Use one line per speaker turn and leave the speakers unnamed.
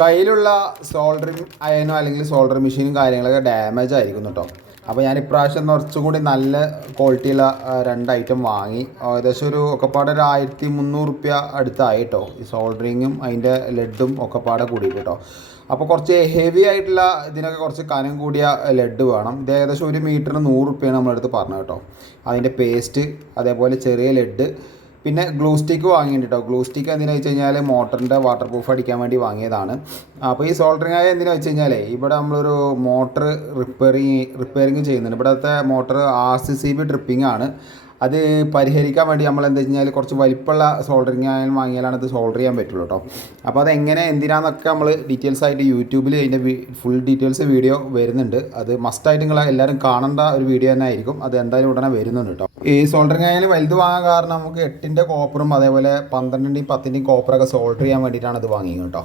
കയ്യിലുള്ള സോൾഡറിങ് അയനോ അല്ലെങ്കിൽ സോൾഡർ മെഷീനും കാര്യങ്ങളൊക്കെ ഡാമേജ് ആയിരിക്കും കേട്ടോ അപ്പോൾ ഞാൻ ഇപ്രാവശ്യം കുറച്ചുകൂടി നല്ല ക്വാളിറ്റിയുള്ള രണ്ട് ഐറ്റം വാങ്ങി. ഏകദേശം ഒരു ഒക്കെപ്പാടെ ഒരു ആയിരത്തി മുന്നൂറ് റുപ്യ അടുത്തായി കേട്ടോ ഈ സോൾഡറിങ്ങും അതിന്റെ ലെഡും ഒക്കെപ്പാടെ കൂടിയിട്ട് കേട്ടോ അപ്പോൾ കുറച്ച് ഹെവി ആയിട്ടുള്ള ഇതിനൊക്കെ കുറച്ച് കനം കൂടിയ ലെഡ് വേണം. ഇത് ഏകദേശം ഒരു മീറ്ററിന് നൂറ് റുപ്യാണ് നമ്മളെടുത്ത് പറഞ്ഞത് കേട്ടോ അതിന്റെ പേസ്റ്റ് അതേപോലെ ചെറിയ ലെഡ് പിന്നെ ഗ്ലൂ സ്റ്റിക്ക് വാങ്ങിയിട്ടുണ്ട് ഗ്ലൂ സ്റ്റിക്ക് എന്തിനാ വെച്ച് കഴിഞ്ഞാൽ മോട്ടറിന്റെ വാട്ടർ പ്രൂഫ് അടിക്കാൻ വേണ്ടി വാങ്ങിയതാണ്. അപ്പോൾ ഈ സോൾഡറിങ് ആയ എന്തിനാ വെച്ച് കഴിഞ്ഞാൽ ഇവിടെ നമ്മളൊരു മോട്ടർ റിപ്പയറിങ് റിപ്പയറിങ് ചെയ്യുന്നുണ്ട്. ഇവിടുത്തെ motor R C C B dripping ആണ്. അത് പരിഹരിക്കാൻ വേണ്ടി നമ്മൾ എന്താ വെച്ച് കഴിഞ്ഞാൽ കുറച്ച് വലിപ്പമുള്ള സോൾഡറിങ് ആയാലും വാങ്ങിയാലാണ് ഇത് സോൾഡർ ചെയ്യാൻ പറ്റുള്ളൂ കേട്ടോ. അപ്പോൾ അതെങ്ങനെ എന്തിനാന്നൊക്കെ നമ്മൾ ഡീറ്റെയിൽസ് ആയിട്ട് യൂട്യൂബിൽ അതിന്റെ ഫുൾ ഡീറ്റെയിൽസ് വീഡിയോ വരുന്നുണ്ട്. അത് മസ്റ്റായിട്ട് നിങ്ങൾ എല്ലാവരും കാണേണ്ട ഒരു വീഡിയോ തന്നെ ആയിരിക്കും. അത് എന്തായാലും ഉടനെ വരുന്നുണ്ട് കേട്ടോ. ഈ സോൾഡറിങ് ആയാലും വലുത് വാങ്ങാൻ കാരണം നമുക്ക് എട്ടിന്റെ കോപ്പറും അതേപോലെ പന്ത്രണ്ടിന്റെയും പത്തിന്റെയും കോപ്പറൊക്കെ സോൾഡർ ചെയ്യാൻ വേണ്ടിയിട്ടാണ് ഇത് വാങ്ങിയത് കേട്ടോ.